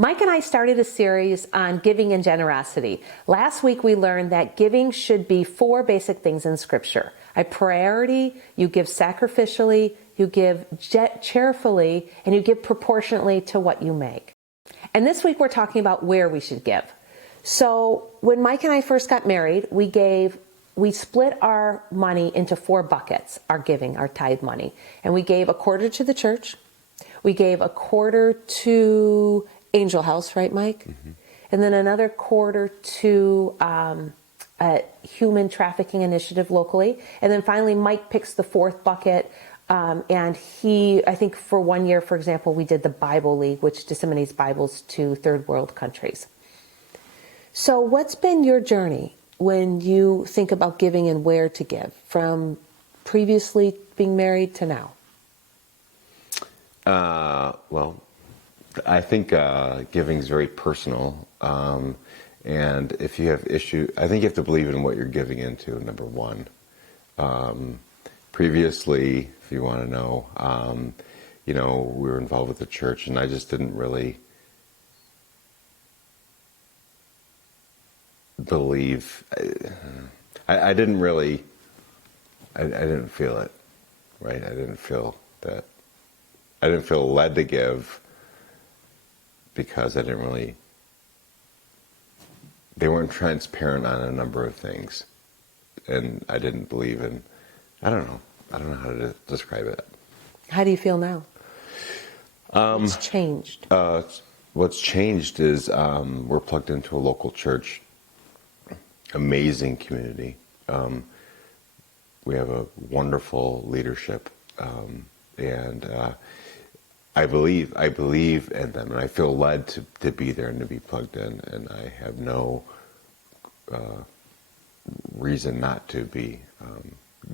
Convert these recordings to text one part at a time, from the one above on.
Mike and I started a series on giving and generosity. Last week we learned that giving should be 4 basic things in Scripture. A priority, you give sacrificially, you give cheerfully, and you give proportionately to what you make. And this week we're talking about where we should give. So when Mike and I first got married, we split our money into 4 buckets, our giving, our tithe money. And we gave a quarter to the church. We gave a quarter to Angel House, right, Mike? Mm-hmm. And then another quarter to a human trafficking initiative locally. And then finally, Mike picks the 4th bucket. And I think for 1 year, for example, we did the Bible League, which disseminates Bibles to third world countries. So what's been your journey when you think about giving and where to give, from previously being married to now? Well, I think giving is very personal, and if you have issues, I think you have to believe in what you're giving into, number one. Previously, if you want to know, we were involved with the church, and I just didn't really believe. I didn't really. I didn't feel it, right? I didn't feel that. I didn't feel led to give because I didn't really. They weren't transparent on a number of things, and I didn't believe in. I don't know how to describe it. How do you feel now? What's changed? What's changed is we're plugged into a local church. Amazing community. We have a wonderful leadership, and I believe in them, and I feel led to be there and to be plugged in, and I have no reason not to be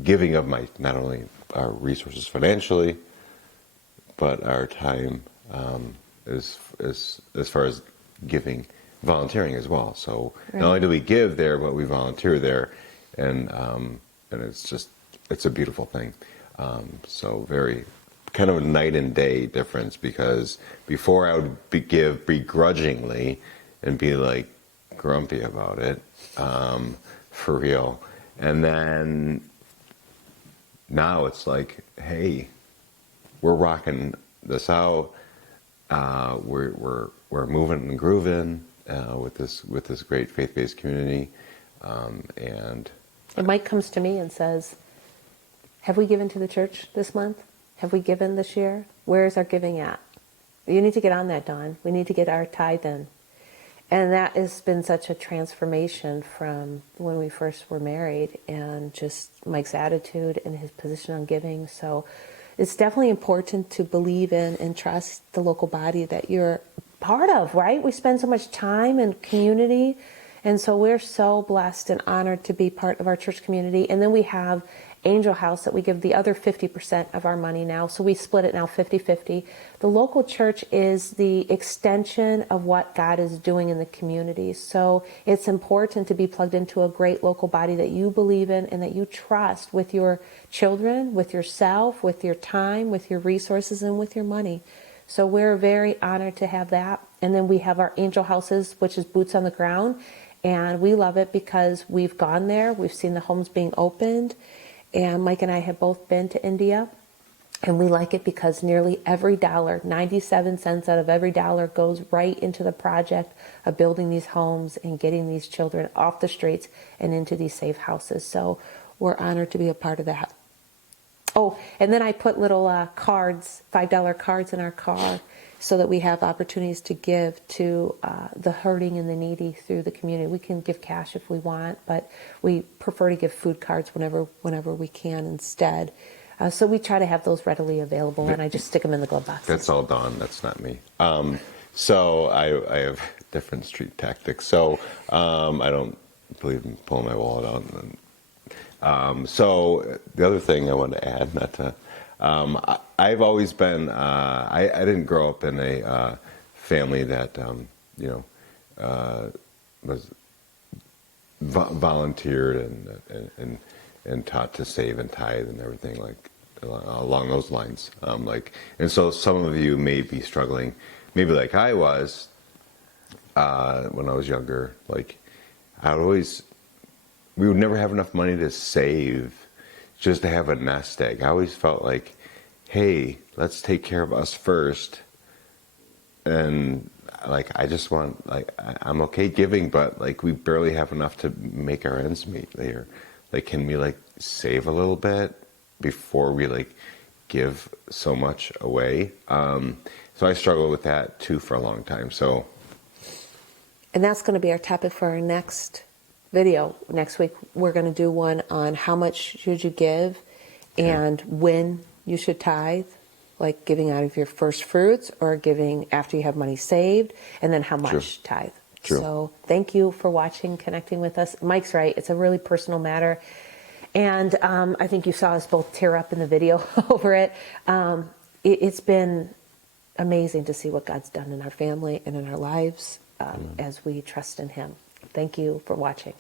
giving of my, not only our resources financially, but our time as far as giving, volunteering as well. So right. Not only do we give there, but we volunteer there, and it's a beautiful thing. So very kind of a night and day difference, because before I would give begrudgingly and be like grumpy about it, for real, and then now it's like, hey, we're rocking this out. We're moving and grooving with this great faith-based community, and Mike comes to me and says, "Have we given to the church this month? Have we given this year? Where is our giving at? You need to get on that, Dawn. We need to get our tithe in." And that has been such a transformation from when we first were married, and just Mike's attitude and his position on giving. So it's definitely important to believe in and trust the local body that you're part of, right? We spend so much time in community, and so we're so blessed and honored to be part of our church community. And then we have Angel House that we give the other 50% of our money now. So we split it now 50-50. The local church is the extension of what God is doing in the community. So it's important to be plugged into a great local body that you believe in and that you trust with your children, with yourself, with your time, with your resources, and with your money. So we're very honored to have that. And then we have our Angel Houses, which is boots on the ground. And we love it because we've gone there. We've seen the homes being opened. And Mike and I have both been to India, and we like it because nearly every dollar, 97 cents out of every dollar, goes right into the project of building these homes and getting these children off the streets and into these safe houses. So we're honored to be a part of that. Oh, and then I put little cards, $5 cards in our car, so that we have opportunities to give to the hurting and the needy through the community. We can give cash if we want, but we prefer to give food cards whenever we can instead. So we try to have those readily available, and I just stick them in the glove box. That's all Dawn. That's not me. So I have different street tactics. So I don't believe in pulling my wallet out. So the other thing I wanted to add, not to... I've always been, I didn't grow up in a family that, was volunteered and taught to save and tithe and everything like along those lines. And so some of you may be struggling, maybe like I was, when I was younger. Like, we would never have enough money to save just to have a nest egg. I always felt like, hey, let's take care of us first. And like, I just want, like, I'm okay giving, but like, we barely have enough to make our ends meet there. Like, can we like save a little bit before we like give so much away? So I struggled with that too for a long time. So, And that's going to be our topic for our next video. Next week, we're going to do one on how much should you give and when you should tithe, like giving out of your first fruits or giving after you have money saved, and then how much tithe. True. So thank you for watching, connecting with us. Mike's right. It's a really personal matter. And I think you saw us both tear up in the video over it. It's been amazing to see what God's done in our family and in our lives as we trust in Him. Thank you for watching.